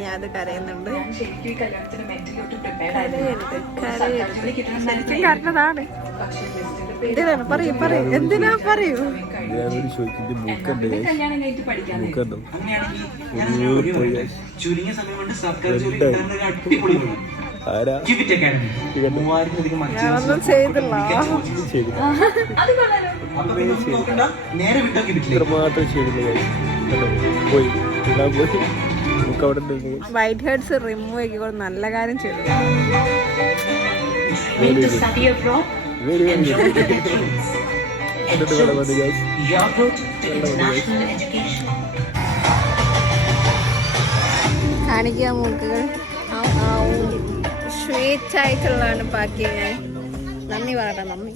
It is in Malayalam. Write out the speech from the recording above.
ഞാൻ അത് കരയുന്നുണ്ട്. ശരിക്കും കരഞ്ഞതാണ്. എന്തിനാണ് പറയൂ എന്തിനാ പറയൂ. ഞാനൊന്നും ചെയ്തില്ല. വൈറ്റ് ഹെഡ്സ് റിമൂവ് ചെയ്ത് നല്ല കാര്യം ചെയ്തു. കാണിക്കുക മൂക്കുകൾ സ്വീറ്റ് ആയിട്ടുള്ളതാണ് പാക്കിങ്. നന്ദി പറയണം. നന്ദി.